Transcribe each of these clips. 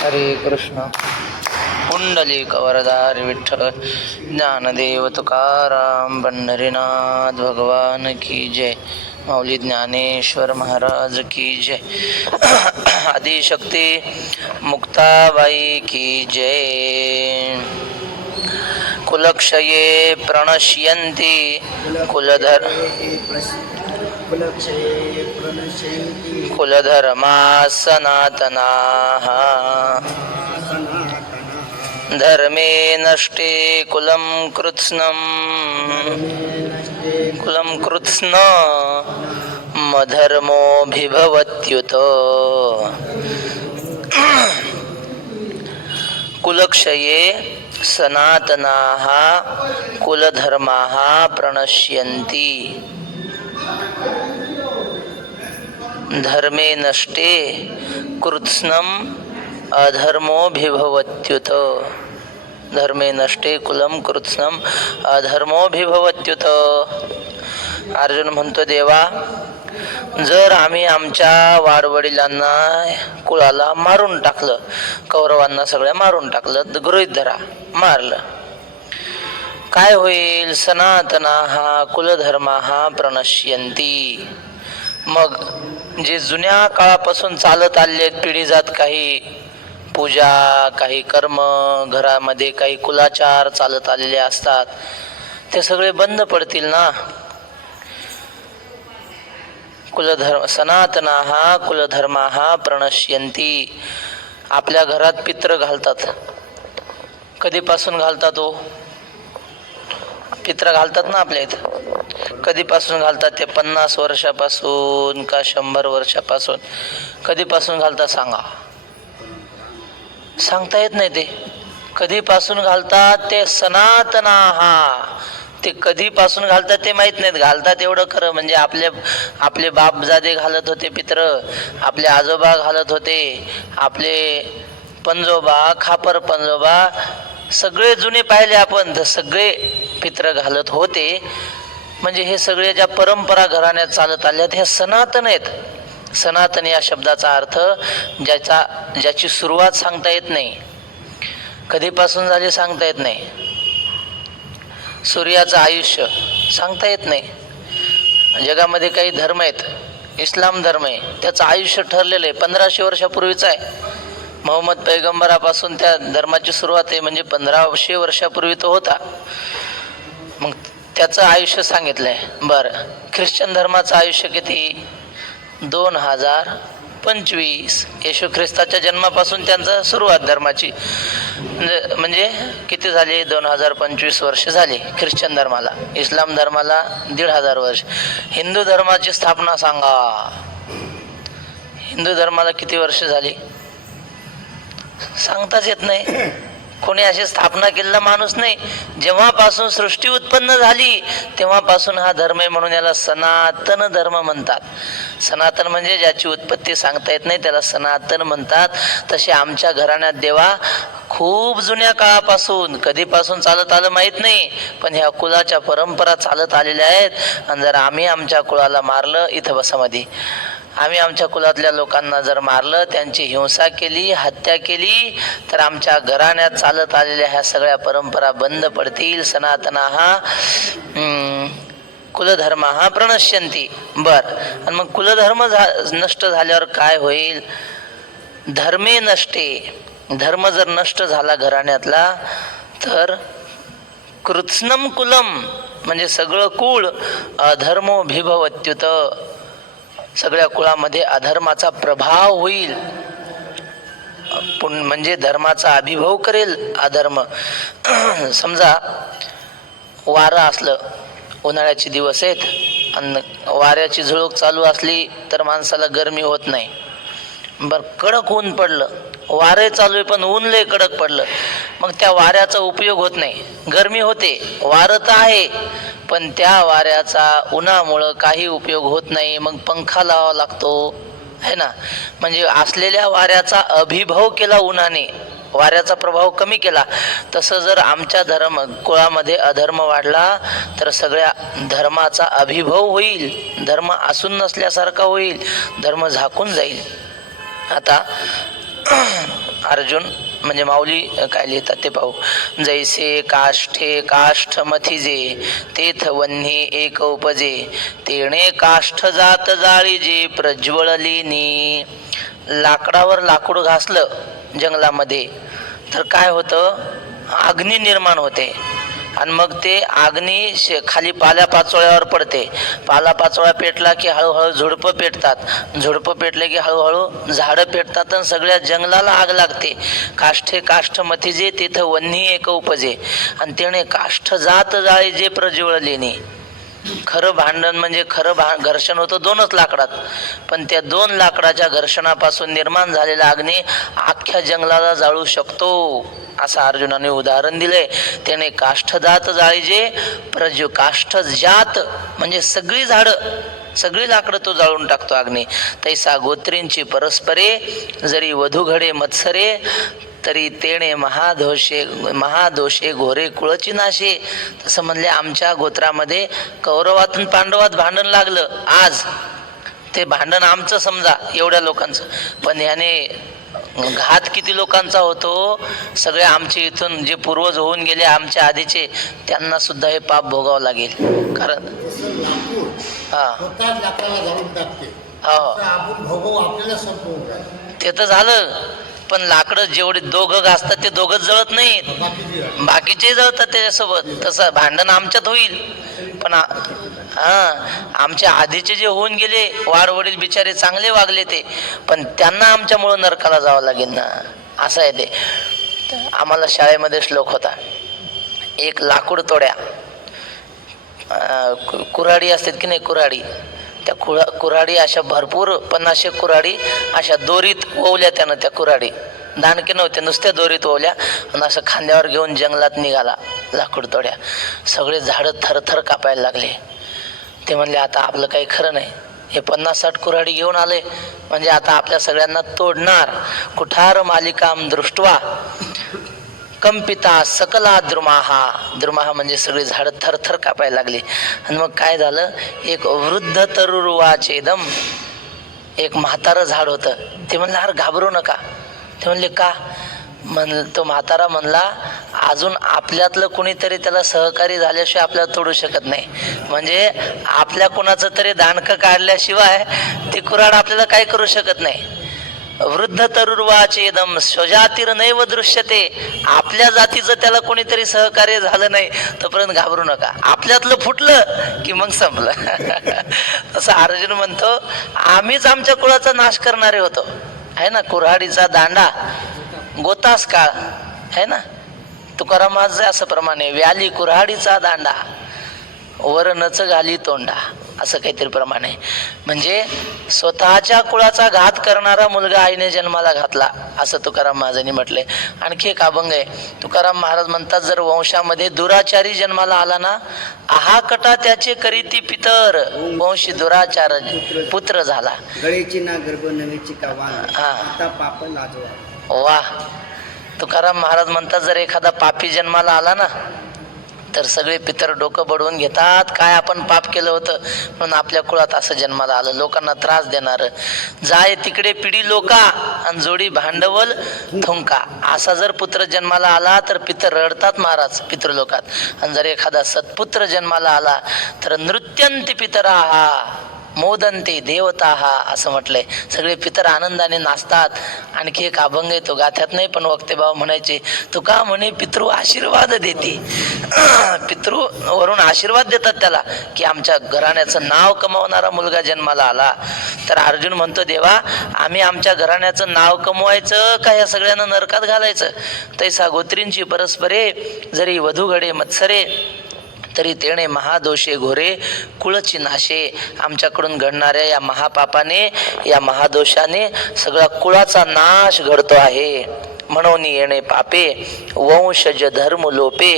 हरे कृष्ण. पुंडलिक वरदारी विठ्ठल ज्ञानदेव तुकाराम पंढरीनाथ भगवान की जय. माऊली ज्ञानेश्वर महाराज की जय. आदिशक्ती मुक्ताबाई की जय. कुलक्षये प्रणश्यन्ति कुलधर्मा सनातनाः. धर्मे नष्टे कुलं कृत्स्न मधर्मोऽभिभवत्युत. कुलक्षये सनातनाः कुलधर्माः प्रणश्यन्ति. धर्मे नष्टे कृत्स्नम् अधर्मोऽभिभवत्युत. धर्मे नष्टे कुलम कृत्स्नम अधर्मोऽभिभवत्युत. अर्जुन म्हणतो, देवा, जर आम्ही आमच्या वाडवडिलांना कुळाला मारून टाकलं, कौरवांना सगळ्या मारून टाकलं, गृहीत धरा मारलं, काय होईल? सनातनाः कुलधर्माः प्रणश्यन्ति. मग जे जुन्या काळापासून चालत आले पिढीजात काही पूजा, काही कर्म, घरामध्ये काही कुलाचार चालत आलेले असतात, ते सगळे बंद पडतील ना. सनातनाः कुलधर्माः प्रणश्यन्ति. आपल्या घरात पित्र घालतात. कधीपासून घालतात हो? पित्र घालतात ना आपल्या इथं. कधीपासून घालतात ते? 50 वर्षापासून का 100 वर्षापासून? कधीपासून घालतात सांगा? सांगता येत नाही. ते कधीपासून घालतात ते सनातनाः. ते कधीपासून घालतात ते माहित नाहीत. घालतात एवढं खरं, म्हणजे आपले बापजादे घालत होते पित्र, आपले आजोबा घालत होते, आपले पंजोबा, खापर पंजोबा सगळे जुने पाहिले आपण, तर सगळे पित्र घालत होते. म्हणजे हे सगळे ज्या परंपरा घराण्यात चालत आल्यात हे सनातन आहेत. सनातन या शब्दाचा अर्थ ज्याची सुरुवात सांगता येत नाही, कधीपासून झाली सांगता येत नाही. सूर्याचं आयुष्य सांगता येत नाही. जगामध्ये काही धर्म आहेत, इस्लाम धर्म आहे, त्याचं आयुष्य ठरलेलं आहे, 1500 वर्षापूर्वीचं आहे. मोहम्मद पैगंबरापासून त्या धर्माची सुरुवात आहे, म्हणजे 1500 वर्षापूर्वी तो होता. मग त्याचं आयुष्य सांगितलंय. बरं, ख्रिश्चन धर्माचं आयुष्य किती? 2025. येशू ख्रिस्ताच्या जन्मापासून त्यांचं सुरुवात धर्माची, म्हणजे किती झाली? 2025 वर्ष झाली ख्रिश्चन धर्माला. इस्लाम धर्माला 1500 वर्ष. हिंदू धर्माची स्थापना सांगा, हिंदू धर्माला किती वर्ष झाली? सांगताच येत नाही. कोणी अशी स्थापना केलेला माणूस नाही. जेव्हापासून सृष्टी उत्पन्न झाली तेव्हापासून हा धर्म आहे, म्हणून याला सनातन धर्म म्हणतात. सनातन म्हणजे ज्याची उत्पत्ती सांगता येत नाही त्याला सनातन म्हणतात. तसे आमच्या घराण्यात देवा खूप जुन्या काळापासून, कधीपासून चालत आलं माहीत नाही, पण ह्या कुलाच्या परंपरा चालत आलेल्या आहेत. आणि जर आम्ही आमच्या कुळाला मारलं, इथं बसामध्ये, आम्ही आमच्या कुलातल्या लोकांना जर मारलं, त्यांची हिंसा केली, हत्या केली, तर आमच्या घराण्यात चालत आलेल्या ह्या सगळ्या परंपरा बंद पडतील. सनातनाः कुलधर्माः प्रणश्यन्ति. बर, आणि मग कुलधर्म नष्ट झाल्यावर काय होईल? धर्मे नष्टे. धर्म जर नष्ट झाला घराण्यातला, तर कृत्स्नम कुलम, म्हणजे सगळं कुळ अधर्मोऽभिभवत्युत. सगळ्या कुळामध्ये अधर्माचा प्रभाव होईल, म्हणजे धर्माचा अभिभव करेल अधर्म. समजा वारं असलं, उन्हाळ्याचे दिवस आहेत, आणि वाऱ्याची झुळूक चालू असली तर माणसाला गरमी होत नाही. बरं, कडक ऊन पडलं, वारे चालू आहे पण ऊन लय कडक पडलं, मग त्या वाऱ्याचा उपयोग होत नाही, गरमी होते. वारं तर आहे पण त्या वाऱ्याचा उन्हामुळं काही उपयोग होत नाही, मग पंखा लावावा लागतो, है ना. म्हणजे असलेल्या वाऱ्याचा अभिभव केला उन्हाने, वाऱ्याचा प्रभाव कमी केला. तसं जर आमच्या कुळामध्ये अधर्म वाढला तर सगळ्या धर्माचा अभिभव होईल, धर्म असून नसल्यासारखा होईल, धर्म झाकून जाईल. आता अर्जुन म्हणजे माऊली काय लिहितात ते पाहू. जैसे काष्ठे काष्ठ मथिजे तेथ वन्ही एक उपजे तेणे काष्ठ जात जाळीजे प्रज्वळलिनी. लाकडावर लाकूड घासलं जंगलामध्ये तर काय होतं, अग्नी निर्माण होते आणि मग ते अग्नी खाली पाल्यापाचोळ्यावर पडते. पालापाचोळा पेटला की हळूहळू झुडपं पेटतात, झुडपं पेटले की हळूहळू झाडं पेटतात आणि सगळ्या जंगलाला आग लागते. काष्ठे काष्ठ मथिजे तिथं वन्ही एक उपजे आणि त्याने काष्ठ जात जाळी जे प्रज्वळलेनी. खरं भांडण म्हणजे घर्षण होतं दोनच लाकडात, पण त्या दोन लाकडाच्या घर्षणापासून निर्माण झालेला अग्नी अख्ख्या जंगलाला जाळू शकतो असं अर्जुनाने उदाहरण दिलंय. त्याने काष्ठजात जाळीजे काष्ठजात म्हणजे सगळी झाडं सगळी लाकडं तो जाळून टाकतो अग्नी. तैसा गोत्रींची परस्परे जरी वधू घडे मत्सरे तरी तेणे महादोषे घोरे कुळची नाशे. तसं म्हणले आमच्या गोत्रामध्ये कौरवात आणि पांडवात भांडण लागलं. आज ते भांडण आमचं समजा एवढ्या लोकांचं, पण याने घात किती लोकांचा होतो. सगळे आमचे इथून जे पूर्वज होऊन गेले आमच्या आधीचे त्यांना सुद्धा हे पाप भोगावं लागेल. कारण ते तर झालं, पण लाकडं जेवढे दोघं घासतात ते दोघंच जळत नाहीत, बाकीचे जळतात त्याच्यासोबत. तसं भांडण आमच्यात होईल, पण आमच्या आधीचे जे होऊन गेले वाडवडील बिचारे चांगले वागले ते, पण त्यांना आमच्यामुळं नरकाला जावं लागेल ना. असं आहे ते. आम्हाला शाळेमध्ये श्लोक होता, एक लाकूड तोड्या कुऱ्हाडी असतात की नाही, कुऱ्हाडी, त्या कुऱ्हाडी अशा भरपूर 50 कुऱ्हाडी अशा दोरीत ओवल्या त्यानं. त्या कुऱ्हाडी दाणके नव्हते, नुसत्या दोरीत ओवल्या आणि असं खांद्यावर घेऊन जंगलात निघाला लाकूड तोड्या. सगळे झाडं थरथर कापायला लागले. ते म्हणले आता आपलं काही खरं नाही, हे 50-60 कुऱ्हाडी घेऊन आले म्हणजे आता आपल्या सगळ्यांना तोडणार. कुठार मालिकाम दृष्टवा कंपिता सकला द्रुमाहा. द्रुमाहा म्हणजे सगळी झाडं थरथर कापायला लागली. आणि मग काय झालं, एक वृद्ध तरुर्वाचेदम, एक म्हातारं झाड होतं. ते म्हणलं अरे घाबरू नका. ते म्हणले का? तो म्हातारा म्हणला अजून आपल्यातलं कुणीतरी त्याला सहकारी झाल्याशिवाय आपल्याला तोडू शकत नाही. म्हणजे आपल्या कुणाचं तरी दाणकं काढल्याशिवाय ती कुऱ्हाड आपल्याला काय करू शकत नाही. वृद्ध तरुर्वाचेदम स्वजातीर नैव दृश्यते. आपल्या जातीचं त्याला कोणीतरी सहकार्य झालं नाही तोपर्यंत घाबरू नका. आपल्यातलं फुटलं की मग संपलं. तसं अर्जुन म्हणतो आम्हीच आमच्या कुळाचा नाश करणारे होतो. आहे ना, कुऱ्हाडीचा दांडा गोतास काळ आहे ना. तुकाराम महाराज असं प्रमाणे व्याली कुऱ्हाडीचा दांडा वर नच घाली तोंडा, असं काहीतरी प्रमाण आहे. म्हणजे स्वतःच्या कुळाचा घात करणारा मुलगा आईने जन्माला घातला असं तुकाराम महाराजांनी म्हटलंय. आणखी एक अभंग आहे. तुकाराम महाराज म्हणतात जर वंशामध्ये दुराचारी जन्माला आला ना, आहाकटा त्याचे करीती पितर, वंशी दुराचार पुत्र झाला. गळेची ना गर्भ नवेची का आता पाप लाजवा. वा. तुकाराम महाराज म्हणतात जर एखादा पापी जन्माला आला ना तर सगळे पितर डोकं बडवून घेतात, काय आपण पाप केलं होतं म्हणून आपल्या कुळात असं जन्माला आलं, लोकांना त्रास देणार. जाय तिकडे पिढी लोका आणि जोडी भांडवल थुंका. असा जर पुत्र जन्माला आला तर पितर रडतात महाराज पितृलोकात. आणि जर एखादा सत्पुत्र जन्माला आला तर नृत्यंती पितरा हा मोदंती देवता हा असं म्हटलंय. सगळे पितर आनंदाने नाचतात. आणखी एक अभंग आहे, तो गाथ्यात नाही पण वक्ते बाबा म्हणायचे, तू का म्हणे पितृ आशीर्वाद देते. पितृ वरून आशीर्वाद देतात त्याला की आमच्या घराण्याचं नाव कमावणारा मुलगा जन्माला आला. तर अर्जुन म्हणतो देवा आम्ही आमच्या घराण्याचं नाव कमवायचं का या सगळ्यांना नरकात घालायचं. तैसा गोत्रींची परस्परे जरी वधू घडे मत्सरे तरी तेणे महादोषे घोरे कुळची नाशे. आमच्याकडून घडणाऱ्या या महापापाने या महादोषाने सगळा कुळाचा नाश घडतो आहे. म्हणून येणे पापे वंशज धर्म लोपे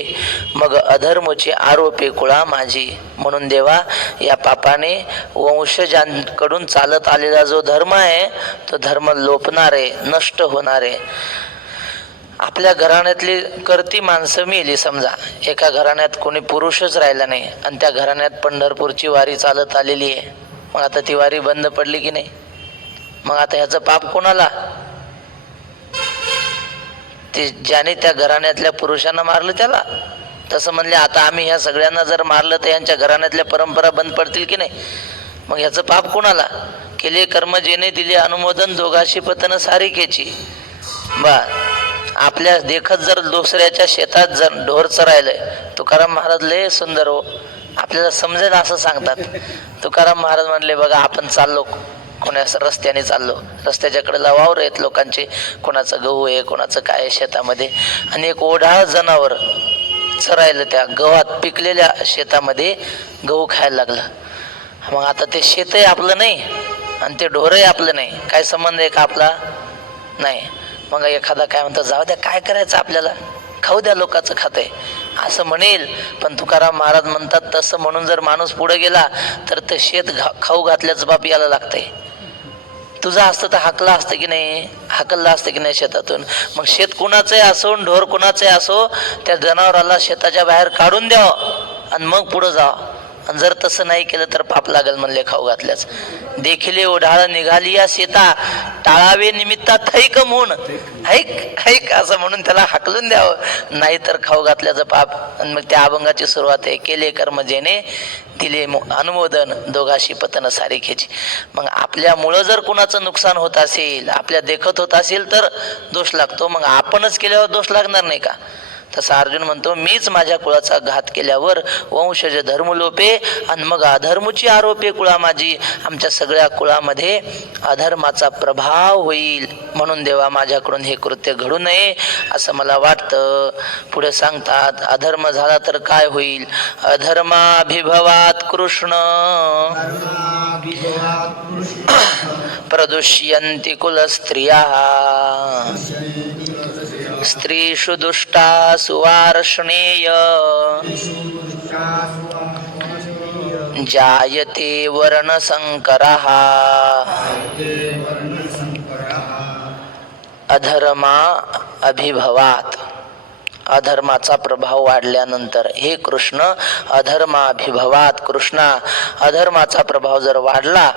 मग अधर्मचे आरोपे कुळा माझी. म्हणून देवा या पापाने वंशजांकडून चालत आलेला जो धर्म आहे तो धर्म लोपणार आहे, नष्ट होणार आहे. आपल्या घराण्यातली करती माणसं मेली समजा, एका घराण्यात कोणी पुरुषच राहिला नाही आणि त्या घराण्यात पंढरपूरची वारी चालत आलेली आहे. मग आता ती वारी बंद पडली की नाही, मग आता ह्याचं पाप कोणाला? ते ज्याने त्या घराण्यातल्या पुरुषांना मारलं त्याला. तसं म्हणले आता आम्ही ह्या सगळ्यांना जर मारलं तर यांच्या घराण्यातल्या परंपरा बंद पडतील की नाही. मग ह्याचं पाप कोणाला? केले कर्म जेने दिले अनुमोदन, दोघाशी पतन सारिकेची. बा आपल्या देखत जर दुसऱ्याच्या शेतात जर ढोर चरायलंय, तुकाराम महाराज लय सुंदर हो, आपल्याला समजेल असं सांगतात. तुकाराम महाराज म्हणले बघा, आपण चाललो कोण्या रस्त्याने चाललो, रस्त्याच्या कडेला वावर आहेत लोकांचे, कोणाचं गहू आहे कोणाचं काय आहे शेतामध्ये, आणि एक ओढाळ जनावर चरायला त्या गव्हात पिकलेल्या शेतामध्ये गहू खायला लागलं. मग आता ते शेतही आपलं नाही आणि ते ढोरही आपलं नाही, काय संबंध आहे का आपला? नाही. मग एखादा काय म्हणतो, जाऊ द्या काय करायचं आपल्याला, खाऊ द्या लोकांचं खातंय असं म्हणेल. पण तुकाराम महाराज म्हणतात तसं म्हणून जर माणूस पुढे गेला तर ते शेत खाऊ घातल्याचं बाप याला लागतंय. तुझं असतं तर हाकला असतं की नाही, हाकललं असतं की नाही शेतातून. मग शेत कुणाचंही असो ढोर कुणाचंही असो, त्या जनावराला शेताच्या बाहेर काढून द्यावं आणि मग पुढं जावं. आणि जर तसं नाही केलं तर पाप लागेल म्हणले खाऊ घातल्याच. देखिले ओढाळ निघाली या शेता, टाळावे निमित्ता थैक म्हणून, ऐक ऐक असं म्हणून त्याला हाकलून द्यावं, नाही तर खाऊ घातल्याचं पाप. आणि मग त्या अभंगाची सुरुवात आहे, केले कर्म जेने दिले अनुमोदन, दोघाशी पतन सारिकेची. मग आपल्यामुळं जर कुणाचं नुकसान होत असेल, आपल्या देखत होत असेल तर दोष लागतो. मग आपणच केल्यावर दोष लागणार नाही का? तसा अर्जुन म्हणतो, मीच माझ्या कुळाचा घात केल्यावर वंशज धर्म लोपे आणि मग अधर्मची आरोपे कुळा माझी. आमच्या सगळ्या कुळामध्ये अधर्माचा प्रभाव होईल, म्हणून देवा माझ्याकडून हे कृत्य घडू नये असं मला वाटतं. पुढे सांगतात, अधर्म झाला तर काय होईल? अधर्माभिभवात कृष्ण प्रदुष्यन्ति कुलस्त्रिया स्त्रीषु दुष्टा सुवार्ष्णेय जायते वर्णसंकरः. अधर्मा अभिभवात, अधर्माचा प्रभाव वाढल्यानंतर, हे कृष्ण अधर्माभिभवात, कृष्णा अधर्माचा प्रभाव जर वाढला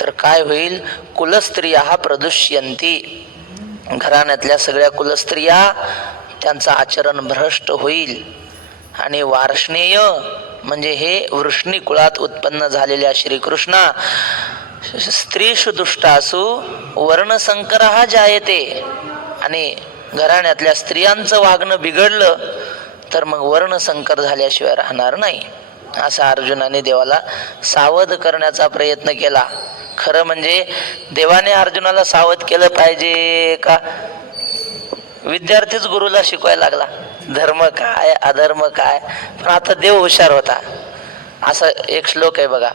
तर काय होईल? कुलस्त्रिया प्रदुष्यन्ति, घराण्यातल्या सगळ्या कुलस्त्रिया त्यांचं आचरण भ्रष्ट होईल. आणि वार्ष्णेय म्हणजे हे वृष्णी कुळात उत्पन्न झालेल्या श्रीकृष्णा, स्त्रीषु दुष्टासु वर्णसंकर हा जायते. आणि घराण्यातल्या स्त्रियांचं वागणं बिघडलं तर मग वर्णसंकर झाल्याशिवाय राहणार नाही, असं अर्जुनाने देवाला सावध करण्याचा प्रयत्न केला. खरं म्हणजे देवाने अर्जुनाला सावध केलं पाहिजे का विद्यार्थीच गुरुला शिकवायला लागला धर्म काय अधर्म काय? पण आता देव हुशार होता. असं एक श्लोक आहे बघा,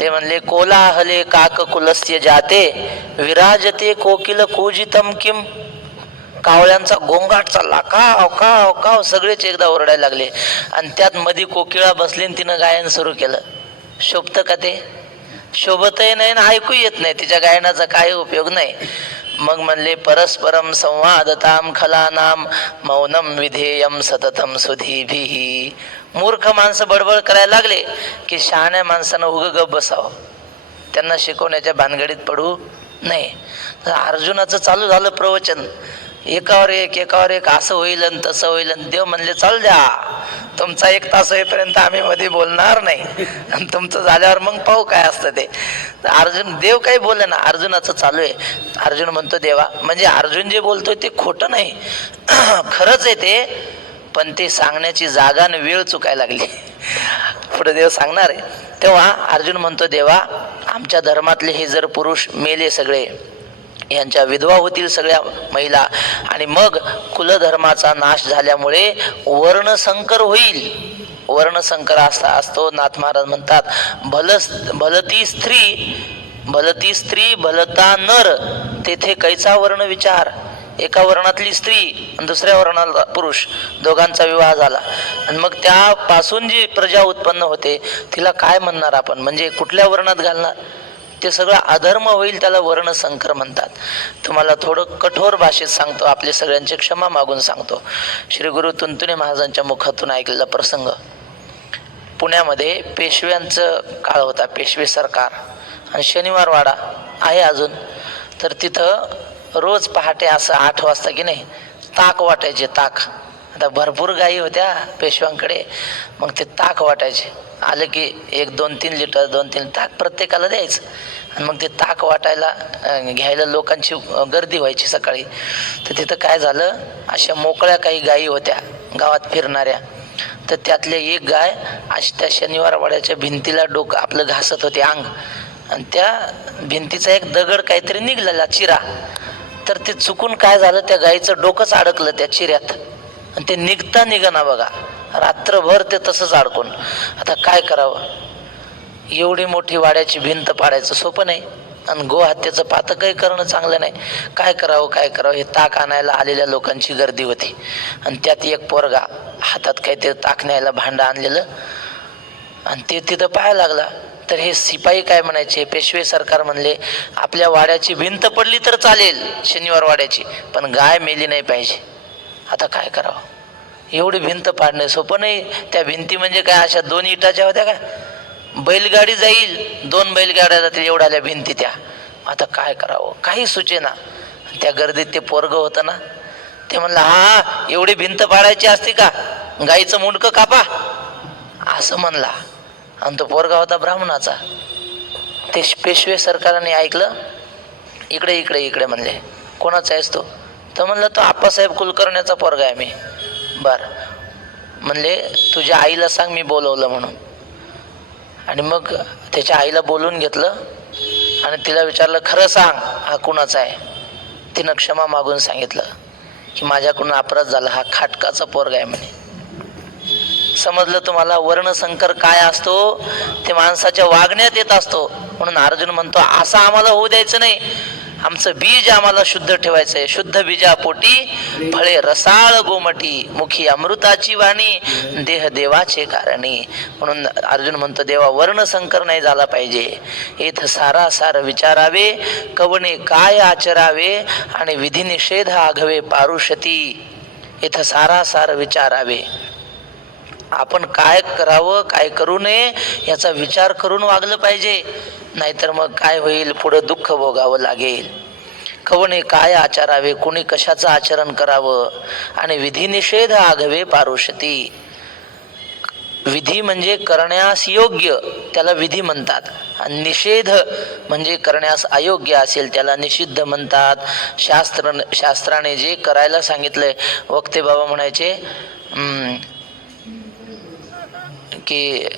ते म्हणले, कोलाहले काक कुलस्य जाते विराजते कोकिल कोजितम किम. कावळ्यांचा गोंगाट चालला, काव काव काव, सगळेच एकदा ओरडायला लागले आणि त्यात मध्ये कोकिळा बसली आणि तिनं गायन सुरू केलं. शोभतं का ते? शोभतही नाही ना ऐकू येत नाही, तिच्या गायनाचा काही उपयोग नाही. मग म्हणले, परस्परम संवादताम खलानाम मौनम विधेयम सततम सुधीभिः. मूर्ख माणसं बडबड करायला लागले की शहाण्या माणसानं उगं गप बसावं, त्यांना शिकवण्याच्या भानगडीत पडू नये. अर्जुनाचं चालू झालं प्रवचन, एकावर एक असं होईल आणि तसं होईल. आणि देव म्हणले, चालू द्या, तुमचा 1 तास होईपर्यंत आम्ही मध्ये बोलणार नाही आणि तुमचं झाल्यावर मग पाहू काय असतं ते. अर्जुन, देव काही बोलले ना, अर्जुनाचं चालू आहे. अर्जुन म्हणतो, देवा म्हणजे अर्जुन जे बोलतोय ते खोटं नाही, खरंच आहे ते, पण ते सांगण्याची जागा आणि वेळ चुकायला लागली. पुढे देव सांगणार आहे. तेव्हा अर्जुन म्हणतो, देवा आमच्या धर्मातले हे जर पुरुष मेले सगळे, यांच्या विधवा होतील सगळ्या महिला, आणि मग कुलधर्माचा नाश झाल्यामुळे वर्णसंकर होईल. वर्णसंकर असतो. नाथ महाराज म्हणतात, भलती स्त्री भलता नर, तेथे कैचा वर्ण विचार. एका वर्णातली स्त्री आणि दुसऱ्या वर्णाला पुरुष, दोघांचा विवाह झाला आणि मग त्यापासून जी प्रजा उत्पन्न होते तिला काय म्हणणार आपण? म्हणजे कुठल्या वर्णात घालणार? ते सगळं अधर्म होईल, त्याला वर्णसंकर म्हणतात. तुम्हाला थोडं कठोर भाषेत सांगतो, आपले सगळ्यांची क्षमा मागून सांगतो. श्री गुरु तुंतुणे महाराजांच्या मुखातून ऐकलेला प्रसंग. पुण्यामध्ये पेशव्यांचं काळ होता, पेशवे सरकार, आणि शनिवार वाडा आहे अजून. तर तिथं रोज पहाटे असं 8 वाजता की नाही ताक वाटायचे. ताक आता भरपूर गायी होत्या पेशव्यांकडे, मग ते ताक वाटायचे. आलं की 1-2-3 लिटर 2-3 ताक प्रत्येकाला द्यायचं. आणि मग ते ताक वाटायला घ्यायला लोकांची गर्दी व्हायची सकाळी. तर तिथं काय झालं, अशा मोकळ्या काही गायी होत्या गावात फिरणाऱ्या. तर त्यातले एक गाय अशी त्या शनिवार वाड्याच्या भिंतीला डोकं आपलं घासत होते अंग, आणि त्या भिंतीचा एक दगड काहीतरी निघलेला चिरा. तर ते चुकून काय झालं, त्या गायीचं डोकंच अडकलं त्या चिऱ्यात, आणि ते निघता निघना बघा. रात्रभर ते तसंच अडकून. आता काय करावं, एवढी मोठी वाड्याची भिंत पाडायचं सोपं नाही, आणि गोहत्येचं पातकही करणं चांगलं नाही. काय करावं. हे ताक आणायला आलेल्या लोकांची गर्दी होती, आणि त्यात एक पोरगा हातात काहीतरी ताक न्यायला भांडं आणलेलं, आणि ते तिथं पाहायला लागला. तर हे शिपाई काय म्हणायचे, पेशवे सरकार म्हणले आपल्या वाड्याची भिंत पडली तर चालेल, शनिवार वाड्याची, पण गाय मेली नाही पाहिजे. आता काय करावं, एवढी भिंत पाडणे सोपं नाही. त्या भिंती म्हणजे काय, अशा 2 इटाच्या होत्या का, बैलगाडी जाईल, 2 बैलगाड्या जातील एवढ्या भिंती त्या. आता काय करावं, काही सुचेना. त्या गर्दीत ते पोरग होतं ना, ते म्हणलं हा एवढी भिंत पाडायची असते का, गाईचं मुंडकं कापा, असं म्हणला. आणि तो पोरगा होता ब्राह्मणाचा. ते पेशवे सरकारने ऐकलं, इकडे इकडे इकडे म्हणले, कोणाचा आहेस तो? तर म्हणलं तो आप्पासाहेब कुलकर्ण्याचा पोरगा आहे मी. बर म्हणले, तुझ्या आईला सांग मी बोलवलं म्हणून. आणि मग त्याच्या आईला बोलून घेतलं, आणि तिला विचारलं खरं सांग हा कुणाचा आहे. तिनं क्षमा मागून सांगितलं की माझ्याकडून अपराध झाला, हा खाटकाचा पोरगा आहे म्हणे. समजलं तुम्हाला, वर्णसंकर काय असतो ते माणसाच्या वागण्यात येत असतो. म्हणून अर्जुन म्हणतो असं आम्हाला होऊ द्यायचं नाही, आमचं बीज आम्हाला शुद्ध ठेवायचंय. शुद्ध बीजापोटी फळे रसाळ गोमटी, मुखी अमृताची वाणी, देह देवाचे कारणी. म्हणून अर्जुन म्हणतो देवा वर्णसंकर नाही झाला पाहिजे. येथ सारासार विचारावे, कवणे काय आचरावे, आणि विधी निषेध आघवे पारुषती. येथ सारासार विचारावे, आपण काय करावं काय करू नये याचा विचार करून वागलं पाहिजे, नाहीतर मग काय होईल, पुढं दुःख भोगावं लागेल. कवणे काय आचरावे, कोणी कशाचं आचरण करावं, आणि विधी निषेध आघवे पारुषती. विधी म्हणजे करण्यास योग्य, त्याला विधी म्हणतात, आणि निषेध म्हणजे करण्यास अयोग्य असेल त्याला निषिद्ध म्हणतात. शास्त्राने जे करायला सांगितलंय, वक्ते बाबा म्हणायचे की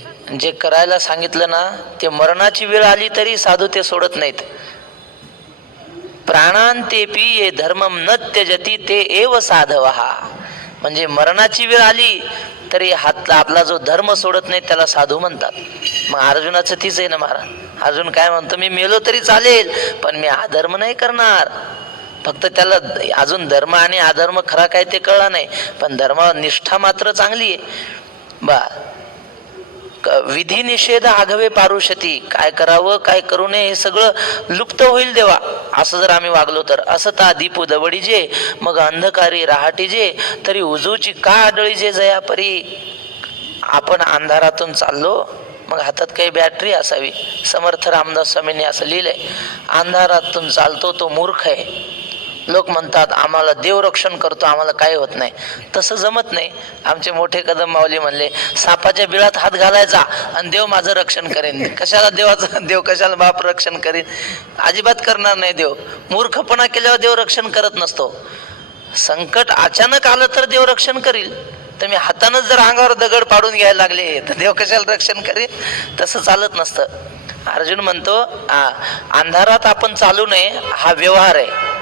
जे करायला सांगितलं ना, ते मरणाची वेळ आली तरी साधू ते सोडत नाहीत. प्राणांतेपि ये धर्मम न त्यजति ते एव साधवहा. म्हणजे मरणाची वेळ आली तरी आपला जो धर्म सोडत नाही त्याला साधू म्हणतात. मग अर्जुनाचं तीच आहे ना महाराज. अर्जुन काय म्हणतो, मी मेलो तरी चालेल पण मी अधर्म नाही करणार. फक्त त्याला अजून धर्म आणि अधर्म खरा काय ते कळला नाही, पण धर्मावर निष्ठा मात्र चांगली आहे. विधी निषेध आघवे पारुषती, काय करावं काय करू नये हे सगळं लुप्त होईल देवा, असं जर आम्ही वागलो तर. असं ता दीपू दवडी जे, मग अंधकारी राहाटी जे, तरी उजूची का आडळी जे जया परी. आपण अंधारातून चाललो, मग हातात काही बॅटरी असावी. समर्थ रामदास स्वामींनी असं लिहिलंय, अंधारातून चालतो तो मूर्ख आहे. लोक म्हणतात आम्हाला देव रक्षण करतो, आम्हाला काय होत नाही. तसं जमत नाही. आमचे मोठे कदम माऊली म्हणले, सापाच्या बिळात हात घालायचा आणि देव माझं रक्षण करेन. कशाला देवाचं, देव कशाला बाप रक्षण करेन, अजिबात करणार नाही देव. मूर्खपणा केल्यावर देव रक्षण करत नसतो. संकट अचानक आलं तर देव रक्षण करील. तर मी हातानच जर अंगावर दगड पाडून घ्यायला लागले तर देव कशाला रक्षण करेल, तसं चालत नसतं. अर्जुन म्हणतो अंधारात आपण चालू नये, हा व्यवहार आहे.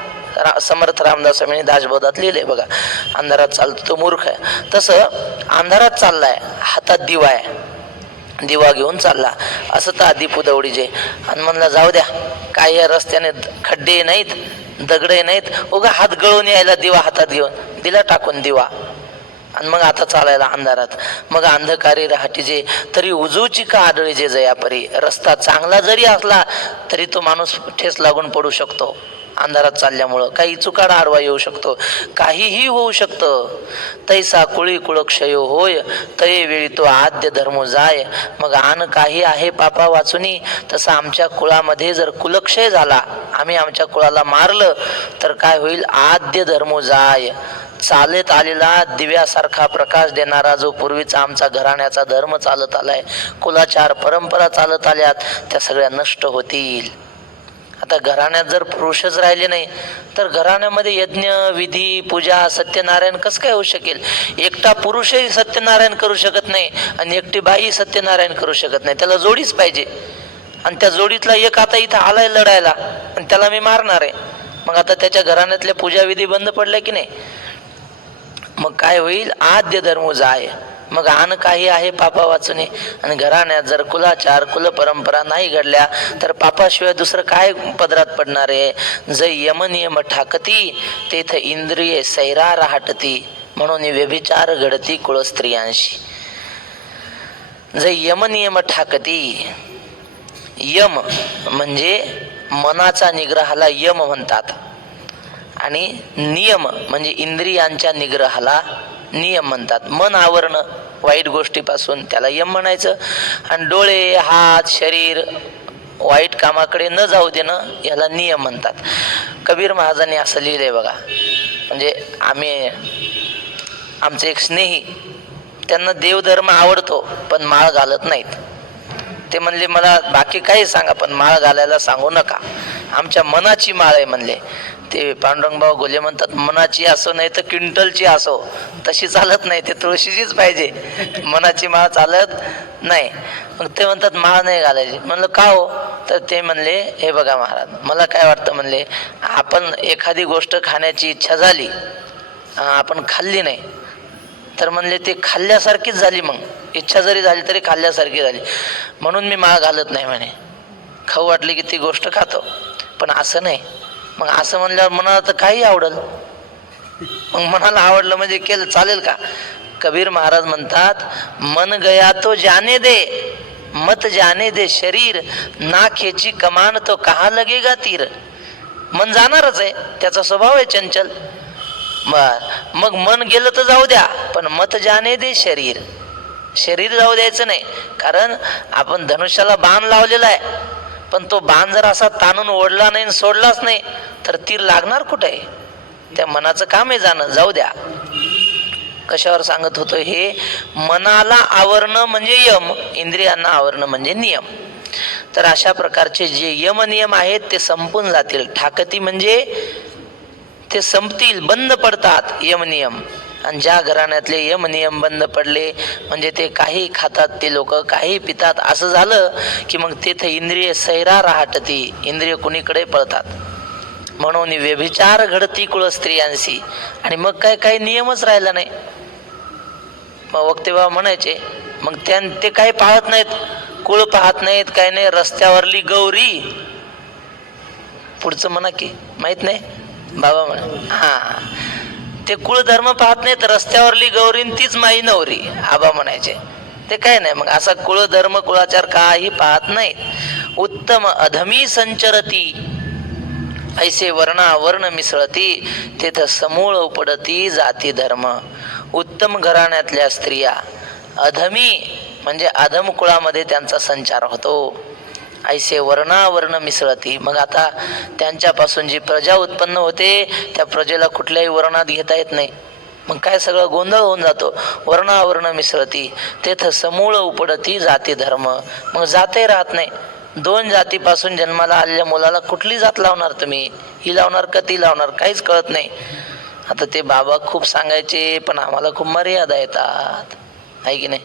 समर्थ रामदास स्वामींनी दासबोधात लिहिले बघा, अंधारात चालतो तो मूर्ख आहे. तसं अंधारात चाललाय, हातात दिवा आहे, दिवा घेऊन चालला, असं तर आधी पुदवडीचे. आणि म्हणला जाऊ द्या, काय या रस्त्याने खड्डे नाहीत, दगडे नाहीत, उगा हात गळून यायला दिवा हातात घेऊन दिला टाकून दिवा, आणि मग आता चालायला अंधारात. मग अंधकारी राहटीजे तरी उजूची का आडळीजे जया परी. रस्ता चांगला जरी असला तरी तो माणूस ठेस लागून पडू शकतो. अंधारात चालल्यामुळं काही चुकाडा आडवा येऊ शकतो, काहीही होऊ शकतं. तैसा कुळी कुळक्षय होय, तये वेळी तो आद्य धर्म जाय. मग आन काही आहे पापा वाचुनी, तसं आमच्या कुळामध्ये जर कुलक्षय झाला, आम्ही आमच्या कुळाला मारलं तर काय होईल, आद्य धर्म जाय. चालत आलेला दिव्यासारखा प्रकाश देणारा जो पूर्वीचा आमचा घराण्याचा धर्म चालत आलाय, कुलाचार परंपरा चालत आल्यात, त्या सगळ्या नष्ट होतील. आता घराण्यात जर पुरुषच राहिले नाही तर घराण्यामध्ये यज्ञ विधी पूजा सत्यनारायण कसं काय होऊ शकेल? एकटा पुरुषही सत्यनारायण करू शकत नाही आणि एकटी बाई सत्यनारायण करू शकत नाही. त्याला जोडीच पाहिजे. आणि त्या जोडीतला एक आता इथं आलाय लढायला आणि त्याला मी मारणार आहे. मग आता त्याच्या घराण्यातल्या पूजाविधी बंद पडल्या की नाही? मग काय होईल? आद्य धर्म जाय. मग आण काही आहे पापा वाचूने. आणि घराण्यात जर कुलाचार कुल परंपरा नाही घडल्या तर पापाशिवाय दुसरं काय पदरात पडणार आहे? जै यमनियम ठाकती तेथ इंद्रिये सैरा राहटती, म्हणून व्यभिचार घडती कुळ स्त्रियांशी. जै यमनियम ठाकती. यम म्हणजे मनाचा निग्रहाला यम म्हणतात आणि नियम म्हणजे इंद्रियांच्या निग्रहाला नियम म्हणतात. मन आवरणं वाईट गोष्टीपासून त्याला यम म्हणायचं. आणि डोळे हात शरीर वाईट कामाकडे न जाऊ देणं याला नियम म्हणतात. कबीर महाराजांनी असं लिहिलंय बघा. म्हणजे आमचे एक स्नेही, त्यांना देवधर्म आवडतो पण माळ घालत नाहीत. ते म्हणले मला बाकी काही सांगा पण माळ घालायला सांगू नका, आमच्या मनाची माळ आहे म्हणले. ते पांडुरंगभाऊ गोले म्हणतात मनाची असो नाही तर क्विंटलची असो तशी चालत नाही, ते तुळशीचीच पाहिजे, मनाची माळ चालत नाही. मग ते म्हणतात माळ नाही घालायची. म्हणलं का हो? तर ते म्हणले हे बघा महाराज, मला काय वाटतं म्हणले, आपण एखादी गोष्ट खाण्याची इच्छा झाली, आपण खाल्ली नाही तर म्हणले ते खाल्ल्यासारखीच झाली. मग इच्छा जरी झाली तरी खाल्ल्यासारखी झाली, म्हणून मी माळ घालत नाही म्हणे. खाऊ वाटली की ती गोष्ट खातो, पण असं नाही. मग असं म्हणल्यावर मनाला तर काही आवडल. मग मनाला आवडलं म्हणजे केलं चालेल का? कबीर महाराज म्हणतात मन गया तो जाने दे, मत जाने दे शरीर, ना खेची कमान तो कहा लगेगा तीर. मन जाणारच आहे, त्याचा स्वभाव आहे चंचल. मग मन गेलं तर जाऊ द्या, पण मत जाने दे शरीर. शरीर जाऊ द्यायचं नाही. कारण आपण धनुष्याला बाण लावलेला आहे, पण तो बाण जर असा ताणून ओढला नाही सोडलाच नाही तर तीर लागणार कुठे आहे? त्या मनाचं काम आहे जाणं, जाऊ द्या. कशावर सांगत होतो हे? मनाला आवरणं म्हणजे यम, इंद्रियांना आवरणं म्हणजे नियम. तर अशा प्रकारचे जे यम नियम आहेत ते संपून जातील. ठाकती म्हणजे ते संपतील, बंद पडतात यम नियम. आणि ज्या घराण्यातले यम नियम बंद पडले म्हणजे ते काही खातात ते लोक, काही पितात, असं झालं की मग तेथे इंद्रिय सैरा राहटती, इंद्रिय कुणीकडे पळतात. म्हणून व्यभिचार घडती कुळ स्त्रियांशी. आणि मग काय काही नियमच राहिला नाही. मग वक्तेबा म्हणायचे, मग ते काही पाहत नाहीत, कुळ पाहत नाहीत, काही नाही. रस्त्यावरली गौरी, पुढचं म्हणा की माहित नाही बाबा म्हणा, हा ते कुळ धर्म पाहत नाहीत, रस्त्यावरली गौरी तीच माई नवरी आबा म्हणायचे. ते काय नाही. मग असा कुळ धर्म कुळाचार काही पाहत नाही. उत्तम अधमी संचरती ऐसे वर्णावर्ण मिसळती, तेथ समूळ उपडती जाती धर्म. उत्तम घराण्यातल्या स्त्रिया अधमी म्हणजे अधम कुळामध्ये त्यांचा संचार होतो. ऐसे वर्णावर्ण मिसळती. मग आता त्यांच्यापासून जी प्रजा उत्पन्न होते त्या प्रजेला कुठल्याही वर्णात घेता येत नाही. मग काय सगळं गोंधळ होऊन जातो. वर्णावर्ण मिसळती तेथ समूळ उपडती जाती धर्म. मग जातही राहत नाही. दोन जातीपासून जन्माला आलेल्या मुलाला कुठली जात लावणार तुम्ही? ही लावणार का ती लावणार? काहीच कळत नाही. आता ते बाबा खूप सांगायचे पण आम्हाला खूप मर्यादा येतात, आहे की नाही?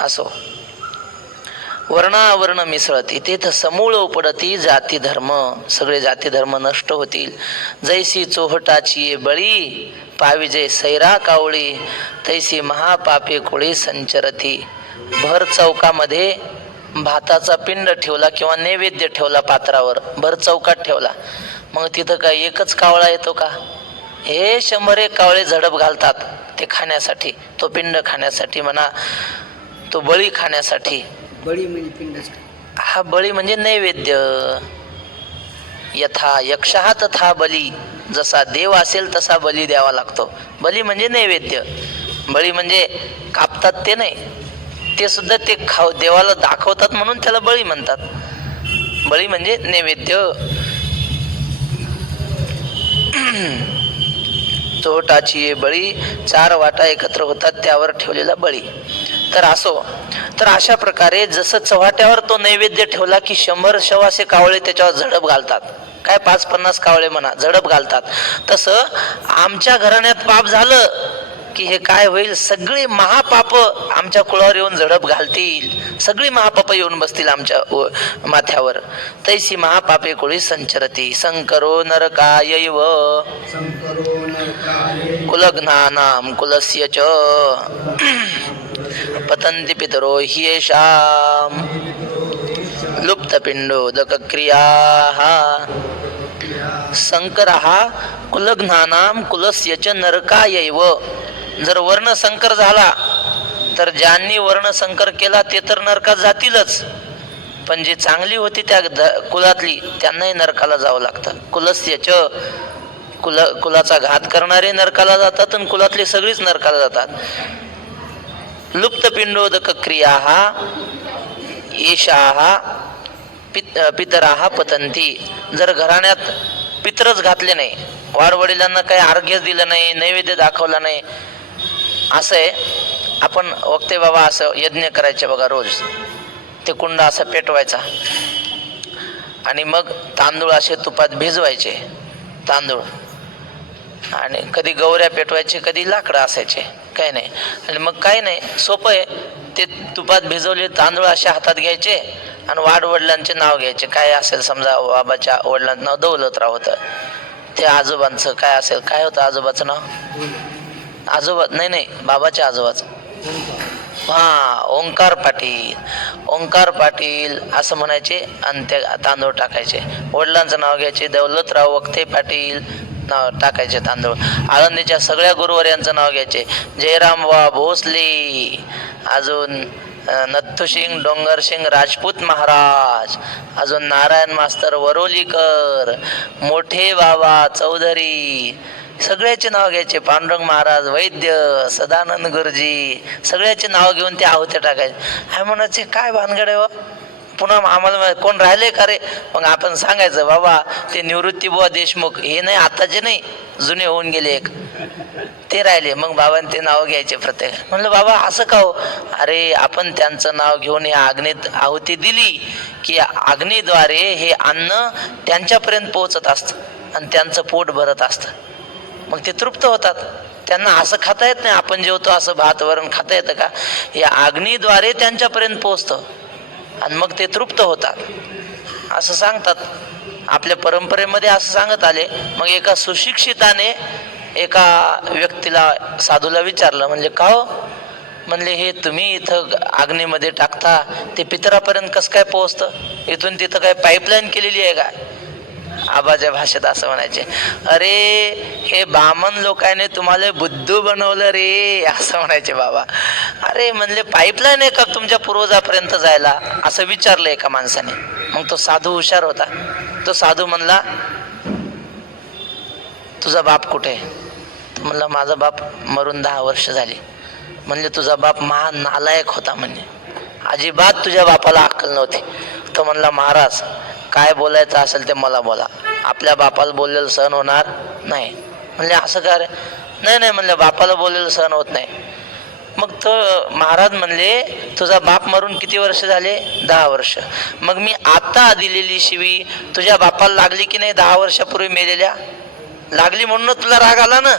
असो. वर्णावर्ण मिसळती तेथ समूळ उपडती जाती धर्म. सगळे जाती धर्म नष्ट होतील. जैसी चोहटाची बळी पाविजे सैरा कावळी, तैसी महापापे कुळी संचरती. भर चौकामध्ये भाताचा पिंड ठेवला किंवा नैवेद्य ठेवला पात्रावर, भर चौकात ठेवला, मग तिथं काय एकच कावळा येतो का? हे 100 कावळे झडप घालतात ते खाण्यासाठी, तो पिंड खाण्यासाठी म्हणा, तो बळी खाण्यासाठी. बळी म्हणजे पिंडच. हा बळी म्हणजे नैवेद्य. यथा यक्षहा तथा बली, जसा देव असेल तसा बली द्यावा लागतो. बली म्हणजे नैवेद्य. बळी म्हणजे कापतात ते नाही, ते सुद्धा ते देवाला दाखवतात म्हणून त्याला बळी म्हणतात. बळी म्हणजे नैवेद्य. चोहटाची बळी, 4 वाटा एकत्र होतात त्यावर ठेवलेला बळी. तर असो, तर अशा प्रकारे जसं चव्हाट्यावर तो नैवेद्य ठेवला की 100-100 कावळे त्याच्यावर झडप घालतात, काय 5-50 कावळे म्हणा, झडप घालतात. तसं आमच्या घराण्यात पाप झालं की हे काय होईल, सगळी महापाप आमच्या कुळावर येऊन झडप घालतील, सगळी महापाप येऊन बसतील आमच्या माथ्यावर. तैसी महापापे कुळी संचरती, संकरो नरकायैव कुलघ्नानां कुलस्य च पतन्ति पितरो ह्येषां लुप्तपिंडोदक क्रियाः. संकरः कुलघ्नानां कुलस्य च नरकायैव. जर वर्ण संकर झाला तर ज्यांनी वर्ण संकर केला ते तर नरकात जातीलच, पण जी चांगली होती त्या कुलातली त्यांनाही नरकाला जावं लागतं. कुलस्यच, कुलाचा घात करणारे नरकाला जातात आणि कुलातली सगळीच नरकाला जातात. लुप्त पिंडोदक क्रियाः येषाः पितराः पतन्ति. जर घराण्यात पितरच घातले नाही, वाडवडिलांना काही अर्घ्य दिलं नाही, नैवेद्य दाखवला नाही, असं आहे. आपण वक्ते बाबा असं यज्ञ करायचे बघा, रोज ते कुंड असं पेटवायचा आणि मग तांदूळ असे तुपात भिजवायचे, तांदूळ, आणि कधी गौऱ्या पेटवायचे, कधी लाकडं असायचे, काही नाही. आणि मग काही नाही, सोपं आहे. ते तुपात भिजवले तांदूळ असे हातात घ्यायचे आणि वाडवडिलांचे नाव घ्यायचे. काय असेल, समजा बाबाच्या वडिलांचं नाव दौलतराव होतं, ते आजोबांचं काय असेल, काय होतं आजोबाचं नाव, आजोबा नाही, बाबाच्या आजोबाचं, ओंकार पाटील, ओंकार पाटील असं म्हणायचे आणि ते तांदूळ टाकायचे. वडिलांचं नाव घ्यायचे, दौलतराव वक्ते पाटील नाव टाकायचे तांदूळ. आळंदीच्या सगळ्या गुरुवर्यांचं नाव घ्यायचे, जयरामबा भोसले, अजून नथुसिंग डोंगरसिंग राजपूत महाराज, अजून नारायण मास्तर वरोलीकर, मोठे बाबा चौधरी, सगळ्याचे नाव घ्यायचे, पांडुरंग महाराज वैद्य, सदानंद गुरुजी, सगळ्याचे नाव घेऊन ते आहुत्या टाकायचे. काय म्हणायचे, काय भानगड आहे, पुन्हा आम्हाला कोण राहिले का रे? मग आपण सांगायचं, बाबा ते निवृत्ती बुवा देशमुख, हे नाही आताचे नाही, जुने होऊन गेले एक, ते राहिले. मग बाबांनी ते नाव घ्यायचे प्रत्येक. म्हणलं बाबा असं का हो? अरे आपण त्यांचं नाव घेऊन या अग्नीत आहुती दिली की अग्नीद्वारे हे अन्न त्यांच्यापर्यंत पोहोचत असतं आणि त्यांचं पोट भरत असतं, मग ते तृप्त होतात. त्यांना असं खाता येत नाही, आपण जेवतो असं भात वरण खाता येतं का? या अग्नीद्वारे त्यांच्यापर्यंत पोहोचतं आणि मग ते तृप्त होतात असं सांगतात. आपल्या परंपरेमध्ये असं सांगत आले. मग एका सुशिक्षिताने एका व्यक्तीला, साधूला विचारलं, म्हणजे का हो? म्हणले हे तुम्ही इथं अग्नीमध्ये टाकता, ते पितरापर्यंत कसं काय पोहोचतं? इथून तिथं काय पाईपलाईन केलेली आहे का? आबाच्या भाषेत असं म्हणायचे, अरे हे बामण लोकांनी तुम्हाला बुद्धू बनवलं रे, असं म्हणायचे बाबा. अरे म्हणले पाईपलाईन आहे का तुमच्या पूर्वजापर्यंत जायला? असं विचारलं एका माणसाने. मग तो साधू हुशार होता. तो साधू म्हणला, तुझा बाप कुठे? म्हणला माझा बाप मरून 10 वर्ष झाली. म्हणले तुझा बाप महान नालायक होता, म्हणजे अजिबात तुझ्या बापाला अक्कल नव्हती. तो म्हणला महाराज काय बोलायचं असेल ते मला बोला, आपल्या बापाला बोललेलं सहन होणार नाही. म्हणले असं का रे? नाही म्हणलं बापाला बोललेलं सहन होत नाही. मग तो महाराज म्हणले तुझा बाप मरून किती वर्ष झाले? 10 वर्ष. मग मी आता दिलेली शिवी तुझ्या बापाला लागली की नाही? 10 वर्षापूर्वी मेलेल्या लागली म्हणून तुला राग आला ना?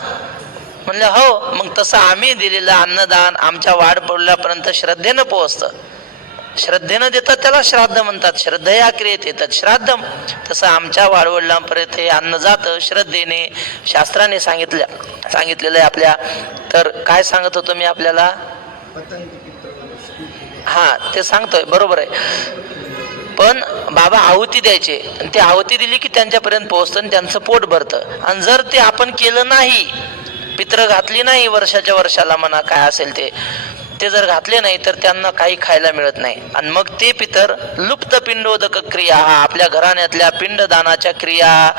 म्हणलं हो. मग तसं आम्ही दिलेलं अन्नदान आमच्या वाढ पडल्यापर्यंत श्रद्धेनं पोहोचतं. श्रद्धेनं देतात त्याला श्राद्ध म्हणतात. श्रद्धया क्रियेत येतात श्राद्धम. तसं आमच्या वाडवडिलांपर्यंत हे अन्न जातं श्रद्धेने. शास्त्राने सांगितलेलं आहे आपल्या. तर काय सांगत होतो मी आपल्याला? ते सांगतोय बरोबर आहे. पण बाबा आहुती द्यायचे, ते आहुती दिली की त्यांच्यापर्यंत पोहोचतं आणि त्यांचं पोट भरतं. आणि जर ते आपण केलं नाही, पित्र घातली नाही वर्षाच्या वर्षाला म्हणा काय असेल ते जर घातले नाही तर त्यांना काही खायला मिळत नाही. आणि मग ते पितर लुप्त पिंडोदक क्रिया, आपल्या घराण्यातल्या पिंडदानाच्या क्रिया,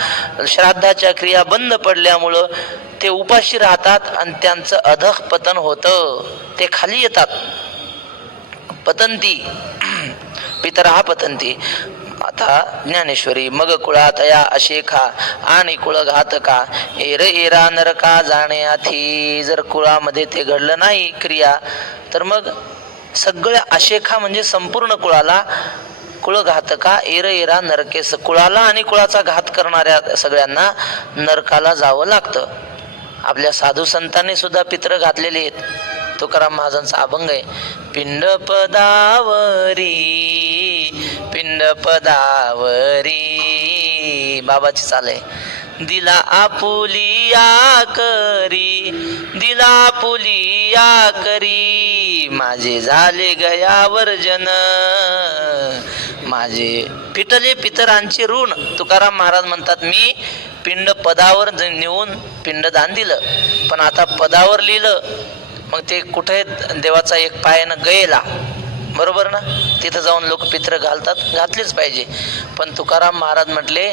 श्राद्धाच्या क्रिया बंद पडल्यामुळं ते उपाशी राहतात आणि त्यांचं अधः पतन होतं. ते खाली येतात. पतंती पितरहा पतंती. आता ज्ञानेश्वरी मग कुळातया अशेखा आणि कुळ घातका एर एरा नरका जाणे आधी. जर कुळामध्ये ते घडलं नाही क्रिया तर मग सगळ्या अशेखा म्हणजे संपूर्ण कुळाला कुळघातका एर एरा नरकेस, कुळाला आणि कुळाचा घात करणाऱ्या सगळ्यांना नरकाला जावं लागतं. आपल्या साधू संतांनी सुद्धा पित्र घातलेले आहेत. तुकाराम महाराजांचा अभंग आहे, पिंड पदावरी पिंड पदावरी, बाबाची चाल आहे. दिला आपुलिया करी दिला आपुलिया करी, माझे झाले गयावर जन माझे फिटले पितरांचे ऋण. तुकाराम महाराज म्हणतात मी पिंड पदावर नेऊन पिंडदान दिलं, पण आता पदावर लिहिलं मग ते कुठे देवाचा एक पाय ना गयेला, बरोबर ना. तिथं जाऊन लोक पित्र घालतात, घातलेच पाहिजे. पण तुकाराम महाराज म्हटले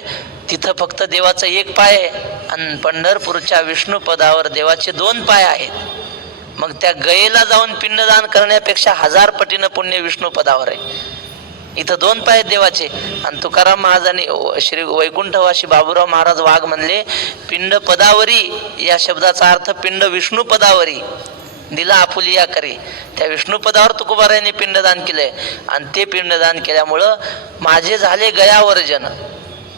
तिथं फक्त देवाचा एक पाय आहे आणि पंढरपूरच्या विष्णू पदावर देवाचे 2 पाय आहेत. मग त्या गयेला जाऊन पिंडदान करण्यापेक्षा 1000 पटीनं पुण्य विष्णू पदावर आहे. इथं 2 पाय आहेत देवाचे. आणि तुकाराम महाराजांनी श्री वैकुंठवासी बाबूराव महाराज वाघ म्हणले पिंड पदावरी या शब्दाचा अर्थ पिंड विष्णू पदावरी दिला आपुलिया करी. त्या विष्णू पदावर तुकोबारायांनी पिंडदान केलंय आणि ते पिंडदान केल्यामुळं माझे झाले गयावर्जन.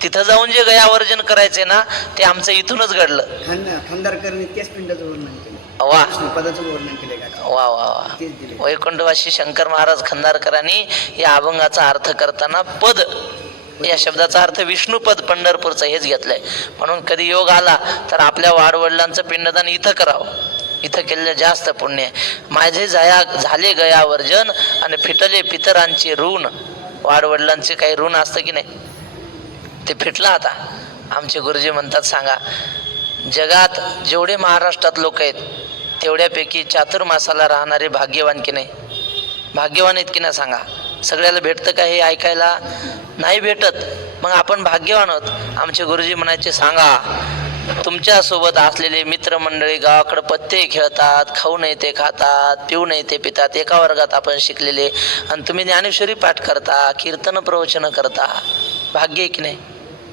तिथं जाऊन जे गयावर्जन करायचे ना ते आमचं इथूनच घडलं. खंडारकरने तेच पिंडाचं वर्णन केलं, वा पदाचं वर्णन केलं का? वा वा वा. वैकुंठवासी शंकर महाराज खंडारकरांनी या अभंगाचा अर्थ करताना पद या शब्दाचा अर्थ विष्णुपद पंढरपूरचं हेच घेतलंय. म्हणून कधी योग आला तर आपल्या वाडवडिलांचं पिंडदान इथं करावं, इथं केलेलं जास्त पुण्य आहे. माझे झाले गयावर्जन आणि फिटले पितरांचे ऋण. वाडवडिलांचे काही ऋण असतं की नाही, ते फिटलं. आता आमचे गुरुजी म्हणतात सांगा, जगात जेवढे महाराष्ट्रात लोक आहेत तेवढ्यापैकी चातुर्मासाला राहणारे भाग्यवान की नाही, भाग्यवान आहेत की नाही सांगा. सगळ्याला भेटतं का हे ऐकायला? नाही भेटत. मग आपण भाग्यवान आहोत. आमचे गुरुजी म्हणायचे सांगा, तुमच्यासोबत असलेले मित्रमंडळी गावाकडे पत्ते खेळतात, खाऊ नाही ते खातात, पिऊ नाही ते पितात, एका वर्गात आपण शिकलेले, आणि तुम्ही ज्ञानेश्वरी पाठ करता, कीर्तन प्रवचन करता. भाग्य आहे की नाही?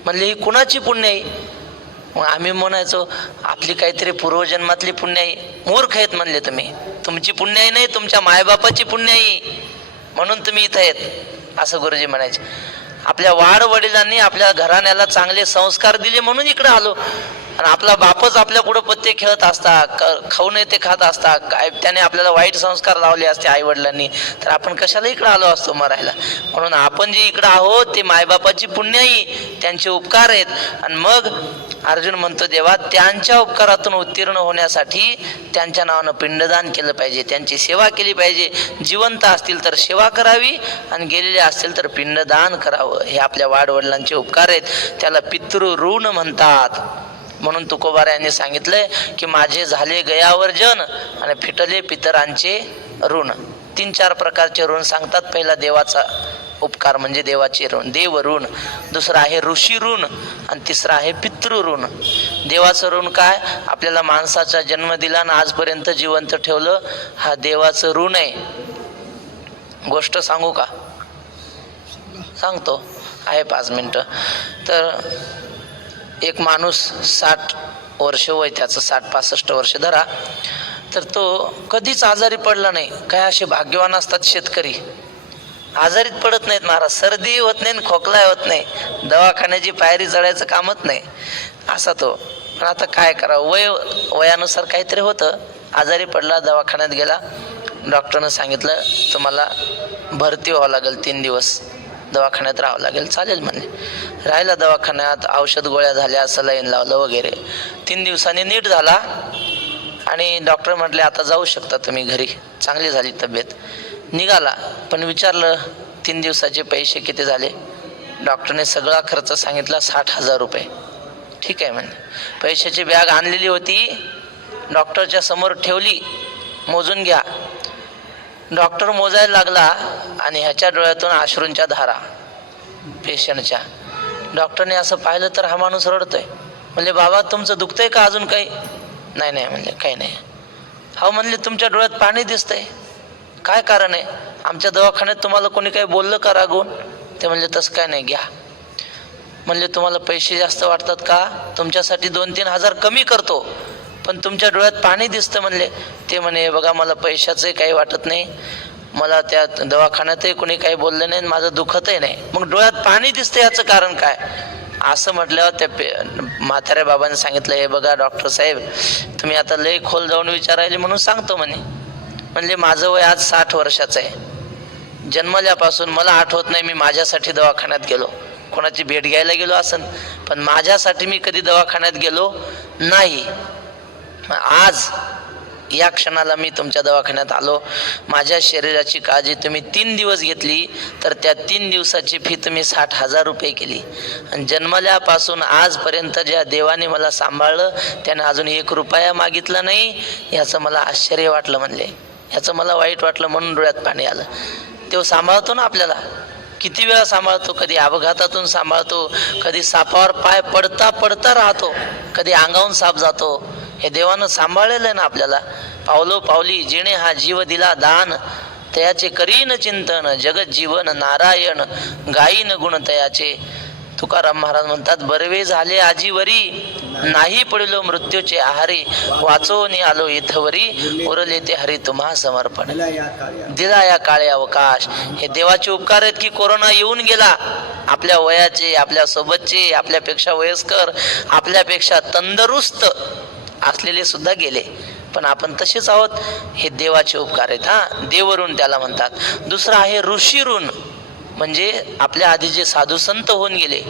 म्हणले ही कुणाची पुण्य आहे? मग आम्ही म्हणायचो आपली काहीतरी पूर्वजन्मातली पुण्य आहे. मूर्ख आहेत म्हणले तुम्ही, तुमची पुण्याई नाही, तुमच्या मायबापाची पुण्याई, म्हणून तुम्ही इथं आहेत, असं गुरुजी म्हणायचे. आपल्या वाड वडिलांनी आपल्या घराण्याला चांगले संस्कार दिले म्हणून इकडे आलो. आणि आपला बापच आपल्या पुढे पत्ते खेळत असता, खाऊ नये ते खात असता, काय त्याने आपल्याला वाईट संस्कार लावले असते आई वडिलांनी, तर आपण कशाला इकडे आलो असतो मरायला. म्हणून आपण जे इकडे आहोत ते मायबापाची पुण्याई, त्यांचे उपकार आहेत. आणि मग अर्जुन म्हणतो देवा त्यांच्या उपकारातून उत्तीर्ण होण्यासाठी त्यांच्या नावानं पिंडदान केलं पाहिजे, त्यांची सेवा केली पाहिजे. जिवंत असतील तर सेवा करावी आणि गेलेले असतील तर पिंडदान करावं. हे आपल्या वाडवडिलांचे उपकार आहेत, त्याला पितृ ऋण म्हणतात. म्हणून तुकोबारा यांनी सांगितलंय की माझे झाले गयावर्जन आणि फिटले पितरांचे ऋण. 3-4 प्रकारचे ऋण सांगतात. पहिला देवाचा उपकार म्हणजे देवाचे ऋण, देव ऋण. दुसरं आहे ऋषी ऋण आणि तिसरं आहे पितृ ऋण. देवाचं ऋण काय? आपल्याला माणसाचा जन्म दिला आणि आजपर्यंत जिवंत ठेवलं, हा देवाचं ऋण आहे. गोष्ट सांगू का? सांगतो, आहे 5 मिनिटं. तर एक माणूस 60 वर्ष वय त्याचं, 60-65 वर्ष धरा, तर तो कधीच आजारी पडला नाही. काय असे भाग्यवान असतात शेतकरी, आजारीच पडत नाहीत महाराज. सर्दी होत नाही, खोकला होत नाही, दवाखान्याची पायरी चढायचं कामच नाही असा तो. पण आता काय करावं, वयानुसार काहीतरी होतं. आजारी पडला, दवाखान्यात गेला, डॉक्टरनं सांगितलं तुम्हाला भरती व्हावं लागेल, 3 दिवस दवाखान्यात राहावं लागेल. चालेल म्हणले. राहिला दवाखान्यात, औषध गोळ्या झाल्या, सलाईन लावलं वगैरे. 3 दिवसांनी नीट झाला आणि डॉक्टर म्हटले आता जाऊ शकता तुम्ही घरी, चांगली झाली तब्येत. निघाला, पण विचारलं 3 दिवसाचे पैसे किती झाले. डॉक्टरने सगळा खर्च सांगितला 60,000 रुपये. ठीक आहे म्हणजे. पैशाची बॅग आणलेली होती, डॉक्टरच्या समोर ठेवली, मोजून घ्या. डॉक्टर मोजायला लागला आणि ह्याच्या डोळ्यातून अश्रूंच्या धारा पेशंटच्या. डॉक्टरने असं पाहिलं तर हा माणूस रडतोय. म्हणले बाबा तुमचं दुखतंय का अजून काही? नाही नाही म्हणले, काही नाही. हा म्हणले तुमच्या डोळ्यात पाणी दिसतंय, काय कारण आहे? आमच्या दवाखान्यात तुम्हाला कोणी काही बोललं का रागवून? ते म्हणले तसं काय नाही, घ्या. म्हणले तुम्हाला पैसे जास्त वाटतात का? तुमच्यासाठी 2-3 हजार कमी करतो, पण तुमच्या डोळ्यात पाणी दिसतं म्हणले. ते म्हणे बघा मला पैशाचंही काही वाटत नाही, मला त्या दवाखान्यातही कोणी काही बोललं नाही, माझं दुखतही नाही, मग डोळ्यात पाणी दिसतं याचं कारण काय? असं म्हटल्यावर त्या म्हाताऱ्या बाबांनी सांगितलं, हे बघा डॉक्टर साहेब, तुम्ही आता लय खोल जाऊन विचारायले म्हणून सांगतो म्हणे. म्हणजे माझं वय आज 60 वर्षाचं आहे. जन्मल्यापासून मला आठवत नाही मी माझ्यासाठी दवाखान्यात गेलो. कोणाची भेट घ्यायला गेलो असन, पण माझ्यासाठी मी कधी दवाखान्यात गेलो नाही. आज या क्षणाला मी तुमच्या दवाखान्यात आलो. माझ्या शरीराची काळजी तुम्ही 3 दिवस घेतली, तर त्या 3 दिवसाची फी तुम्ही 60,000 रुपये केली. आणि जन्मल्यापासून आजपर्यंत ज्या देवाने मला सांभाळलं त्याने अजून 1 रुपया मागितला नाही. याचं मला आश्चर्य वाटलं म्हणले, ह्याचं मला वाईट वाटलं म्हणून डोळ्यात पाणी आलं. तो सांभाळतो ना आपल्याला, किती वेळा सांभाळतो. कधी अपघातातून सांभाळतो, कधी सापावर पाय पडता पडता राहतो, कधी अंगावून साप जातो. हे देवानं सांभाळलेलं आहे ना आपल्याला. पावलो पावली जिणे हा जीव दिला दान, तयाचे करीन चिंतन जगत जीवन नारायण गाईन गुण तयाचे. तुकाराम महाराज म्हणतात, बरवे झाले आजीवरी, नाही पडलो मृत्यूचे आहारी, वाचोनी आलो इथवरी, उरले ते हरी तुम्हा समर्पण. दिला या काळे अवकाश. हे देवाचे उपकार आहेत की कोरोना येऊन गेला. आपल्या वयाचे, आपल्या सोबतचे, आपल्यापेक्षा वयस्कर, आपल्यापेक्षा तंदुरुस्त असलेले सुद्धा गेले, पण आपण तसेच आहोत. हे देवाचे उपकार आहेत. देवऋण त्याला म्हणतात. दुसरं आहे ऋषी ऋण, म्हणजे आपल्या आधी जे साधू संत होऊन गेले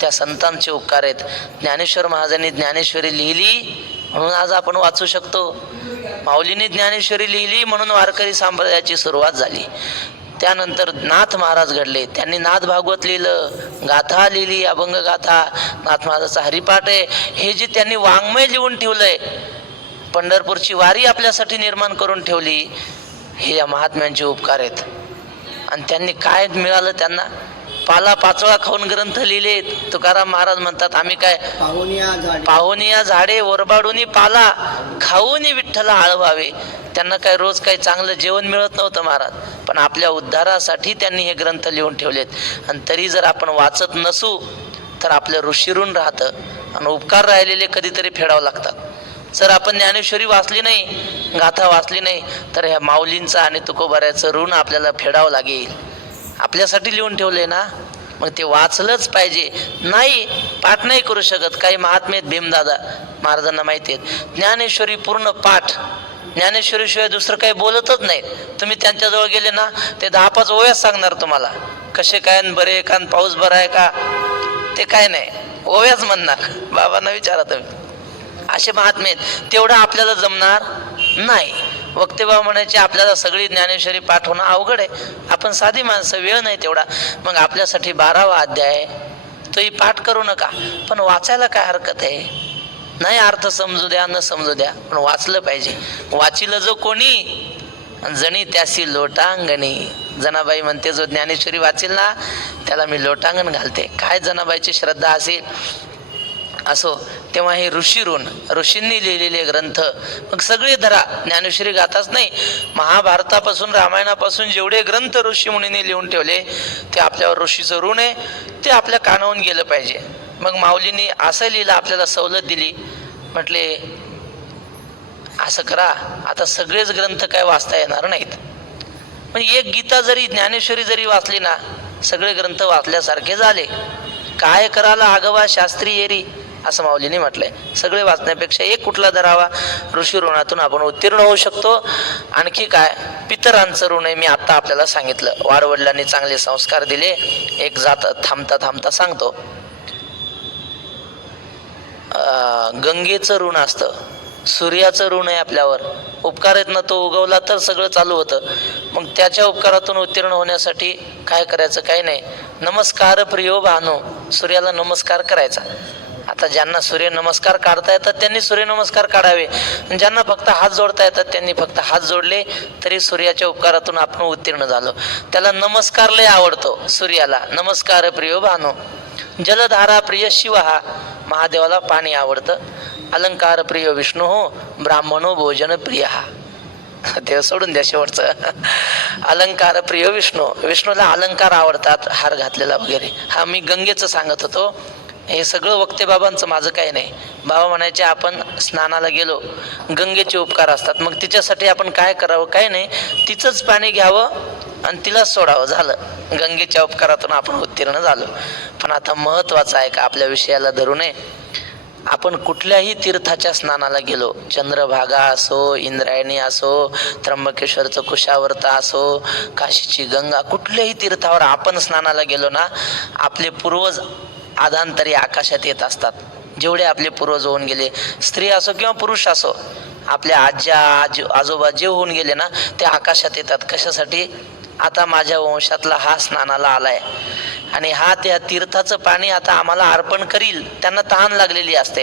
त्या संतांचे उपकार आहेत. ज्ञानेश्वर महाराजांनी ज्ञानेश्वरी लिहिली म्हणून आज आपण वाचू शकतो. माऊलीने ज्ञानेश्वरी लिहिली म्हणून वारकरी संप्रदायाची सुरुवात झाली. त्यानंतर नाथ महाराज घडले, त्यांनी नाथ भागवत लिहिलं, गाथा लिहिली, अभंग गाथा, नाथ महाराजाचा हरिपाठ आहे. हे जे त्यांनी वाङ्मय लिहून ठेवलंय, पंढरपूरची वारी आपल्यासाठी निर्माण करून ठेवली, हे या महात्म्यांचे उपकार आहेत. आणि त्यांनी काय मिळालं त्यांना? पाला पाचोळा खाऊन ग्रंथ लिहिले. तुकाराम महाराज म्हणतात, आम्ही काय पाहुनिया झाडे ओरबाडूनी पाला खाऊनी विठ्ठला आळवावे. त्यांना काय रोज काही चांगलं जेवण मिळत नव्हतं महाराज, पण आपल्या उद्धारासाठी त्यांनी हे ग्रंथ लिहून ठेवलेत. आणि तरी जर आपण वाचत नसू तर आपलं ऋषीऋण राहतं आणि उपकार राहिलेले कधीतरी फेडावं लागतात. जर आपण ज्ञानेश्वरी वाचली नाही, गाथा वाचली नाही, तर ह्या माऊलींचं आणि तुकोबाऱ्याचं ऋण आपल्याला फेडावं लागेल. आपल्यासाठी लिहून ठेवले ना, मग ते वाचलंच पाहिजे. नाही पाठ नाही करू शकत. काही महात्मे आहेत, भीमदादा महाराजांना माहिती आहेत, ज्ञानेश्वरी पूर्ण पाठ, ज्ञानेश्वरीशिवाय दुसरं काही बोलतच नाही. तुम्ही त्यांच्याजवळ गेले ना, ते 10-5 ओव्याच सांगणार तुम्हाला, कसे काय बरे का, पाऊस बरा आहे का, ते काय नाही, ओव्याच म्हणणार. बाबांना विचारा तुम्ही, असे महात्मे आहेत. तेवढं आपल्याला जमणार नाही. वक्तेबाबा म्हणायचे, आपल्याला सगळी ज्ञानेश्वरी पाठ होणं अवघड आहे, आपण साधी माणसं, वेळ नाही तेवढा. मग आपल्यासाठी 12वा अध्याय तोही पाठ करू नका, पण वाचायला काय हरकत आहे? नाही अर्थ समजू द्या न समजू द्या, पण वाचलं पाहिजे. वाचिलं जो कोणी जणी त्यासी लोटांगणी. जनाबाई म्हणते, जो ज्ञानेश्वरी वाचेल ना त्याला मी लोटांगण घालते. काय जनाबाईची श्रद्धा असेल असो. तेव्हा हे ऋषीऋण, ऋषींनी लिहिलेले ग्रंथ मग सगळे धरा. ज्ञानेश्वरी गाथाच नाही, महाभारतापासून रामायणापासून जेवढे ग्रंथ ऋषी मुनींनी लिहून ठेवले ते आपल्यावर ऋषीचं ऋण आहे, ते आपल्या कानावून गेलं पाहिजे. मग माऊलींनी असं लिहिलं, आपल्याला सवलत दिली, म्हटले असं करा, आता सगळेच ग्रंथ काय वाचता येणार नाहीत, पण एक गीता जरी, ज्ञानेश्वरी जरी वाचली ना, सगळे ग्रंथ वाचल्यासारखे झाले. काय करायला आगवा शास्त्री येरी, असं माऊलीने म्हटलंय. सगळे वाचण्यापेक्षा एक कुठला धरावा, ऋषी ऋणातून आपण उत्तीर्ण होऊ शकतो. आणखी काय, पितरांचं ऋण आहे. मी आता आपल्याला सांगितलं, वाडवडिलांनी चांगले संस्कार दिले. एक जात थांबता थांबता सांगतो, गंगेचं ऋण असतं, सूर्याचं ऋण आहे आपल्यावर. उपकार आहेत ना, तो उगवला तर सगळं चालू होतं. मग त्याच्या उपकारातून उत्तीर्ण होण्यासाठी काय करायचं, काय नाही, नमस्कार प्रियो भानो, सूर्याला नमस्कार करायचा. आता ज्यांना सूर्य नमस्कार काढता येतात त्यांनी सूर्य नमस्कार काढावे, ज्यांना फक्त हात जोडता येतात त्यांनी फक्त हात जोडले, तरी सूर्याच्या उपकारातून आपण उत्तीर्ण झालो. त्याला नमस्कार लय आवडतो सूर्याला. नमस्कार प्रियो भानो. जलधारा प्रिय शिव, हा महादेवाला पाणी आवडतं. अलंकार प्रिय विष्णू हो, ब्राह्मणो भोजन प्रिय. हा ते सोडून द्या शेवटचं. अलंकार प्रिय विष्णूला अलंकार आवडतात, हार घातलेला वगैरे. हा मी गंगेचं सांगत होतो. हे सगळं वक्ते बाबांचं, माझं काही नाही. बाबा म्हणायचे आपण स्नानाला गेलो, गंगेचे उपकार असतात, मग तिच्यासाठी आपण काय करावं, काय नाही, तिचंच पाणी घ्यावं आणि तिलाच सोडावं, झालं. गंगेच्या उपकारातून आपण उत्तीर्ण झालो. पण आता महत्वाचं आहे का, आपल्या विषयाला धरू नये, आपण कुठल्याही तीर्थाच्या स्नानाला गेलो, चंद्रभागा असो, इंद्रायणी असो, त्र्यंबकेश्वरचं कुशावर्त असो, काशीची गंगा, कुठल्याही तीर्थावर आपण स्नानाला गेलो ना, आपले पूर्वज आधांतरी आकाशात येत असतात. जेवढे आपले पूर्वज होऊन गेले, स्त्री असो किंवा पुरुष असो, आपल्या आजोबा जे होऊन गेले ना, ते आकाशात येतात. कशासाठी? आता माझ्या वंशातला हा स्नानाला आलाय आणि हा त्या तीर्थाचं पाणी आता आम्हाला अर्पण करील. त्यांना तहान लागलेली असते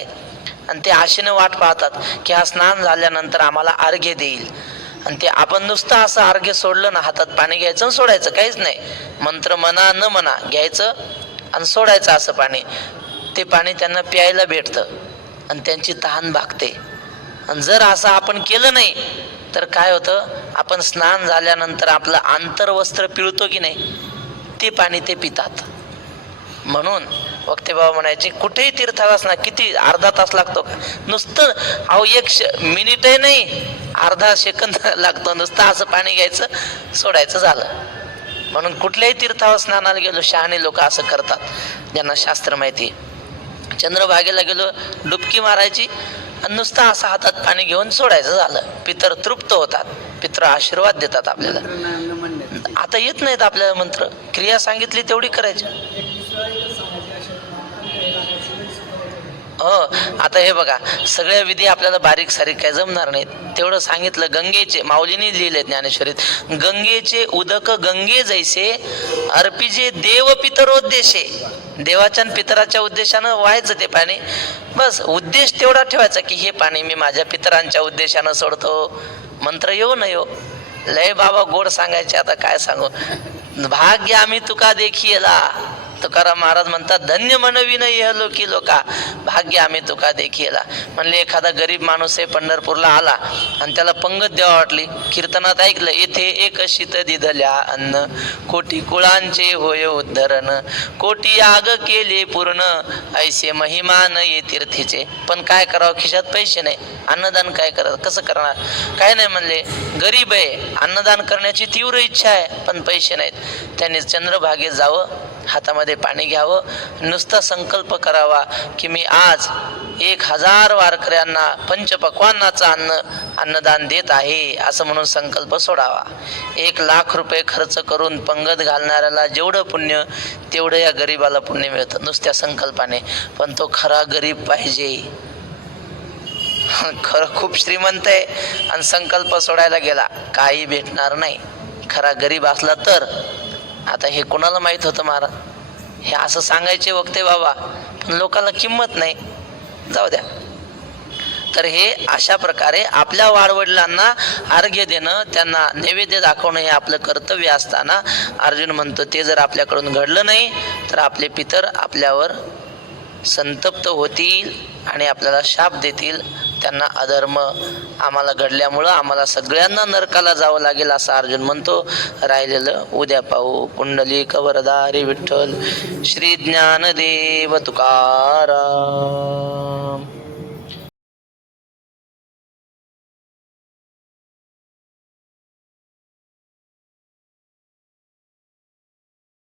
आणि ते आशेने वाट पाहतात की हा स्नान झाल्यानंतर आम्हाला अर्घ्य देईल. आणि ते आपण नुसतं असं अर्घ्य सोडलं ना, हातात पाणी घ्यायचं आणि सोडायचं, काहीच नाही, मंत्र म्हणा न म्हणा, घ्यायचं आणि सोडायचं असं पाणी. ते पाणी त्यांना प्यायला भेटतं आणि त्यांची तहान भागते. आणि जर असं आपण केलं नाही तर काय होतं, आपण स्नान झाल्यानंतर आपलं आंतरवस्त्र पिळतो की नाही, ते पाणी ते पितात. म्हणून वक्ते बाबा म्हणायचे, कुठेही तीर्थाला स्नान, किती अर्धा तास लागतो का, नुसतं अहो मिनिटही नाही, अर्धा सेकंद लागतो, नुसतं असं पाणी घ्यायचं, सोडायचं, झालं. म्हणून कुठल्याही तीर्थावर स्नानाला गेलो, शहाणे लोक असं करतात, ज्यांना शास्त्र माहिती. चंद्रभागेला गेलो, डुबकी मारायची आणि नुसतं असं हातात पाणी घेऊन सोडायचं, झालं. पितर तृप्त होतात, पितर आशीर्वाद देतात आपल्याला. आता येत नाहीत आपल्याला मंत्र, क्रिया सांगितली तेवढी करायची. हो, आता हे बघा, सगळ्या विधी आपल्याला बारीक सारीक काय जमणार नाहीत. तेवढं सांगितलं. गंगेचे, माऊलीने लिहिले ज्ञानेश्वरीत, गंगेचे उदक गंगे जैसे अर्पिजे देव पितरोद्देशे. देवाच्या पितराच्या उद्देशानं व्हायचं ते पाणी. बस उद्देश तेवढा ठेवायचा की हे पाणी मी माझ्या पितरांच्या उद्देशानं सोडतो. मंत्र येऊ न येऊ, लय बाबा गोड सांगायचे. आता काय सांगू, भाग्य आम्ही तुका देखीला. तुकाराम महाराज म्हणतात, धन्य म्हणवी न इहलोकी लोका, भाग्य आम्ही तुका देखीला. म्हणले एखादा गरीब माणूस आहे, पंढरपूरला आला आणि त्याला पंगत द्यावा वाटली, कीर्तनात ऐकलं, येथे एक शीत दिधल्या अन्न, कोटी कुळांचे होय उद्धरण, कोटी याग केले पूर्ण, ऐसे महिमान ये तीर्थीचे. पण काय करावं, खिशात पैसे नाही, अन्नदान काय करावं, कसं करणार, काय नाही. म्हणले गरीब आहे, अन्नदान करण्याची तीव्र इच्छा आहे, पण पैसे नाहीत. त्यांनी चंद्रभागेत जावं, हातामध्ये पाणी घ्यावं, नुसता संकल्प करावा की मी आज 1000 वारकऱ्यांना पंचपक्वान्नाचं अन्नदान देत आहे, असं म्हणून संकल्प सोडावा. 1,00,000 रुपये खर्च करून पंगत घालणाऱ्याला जेवढं पुण्य, तेवढं या गरीबाला पुण्य मिळतं नुसत्या संकल्पाने. पण तो खरा गरीब पाहिजे, खरं खूप श्रीमंत आहे आणि संकल्प सोडायला गेला, काही भेटणार नाही. खरा गरीब असला तर. आता हे कोणाला माहित होतं महाराज, हे असं सांगायचे वक्ते बाबा, पण लोकांना किंमत नाही, जाऊ द्या. तर हे अशा प्रकारे आपल्या वाडवडिलांना अर्घ्य देणं, त्यांना नैवेद्य दाखवणं, हे आपलं कर्तव्य असताना अर्जुन म्हणतो, ते जर आपल्याकडून घडलं नाही तर आपले पितर आपल्यावर संतप्त होतील आणि आपल्याला शाप देतील. त्यांना अधर्म आम्हाला घडल्यामुळं आम्हाला सगळ्यांना नरकाला जावं लागेल, असं अर्जुन म्हणतो. राहिलेलं उद्या पाहू. पुंडलिक वरदा हरी विठ्ठल श्री ज्ञानदेव तुकाराम.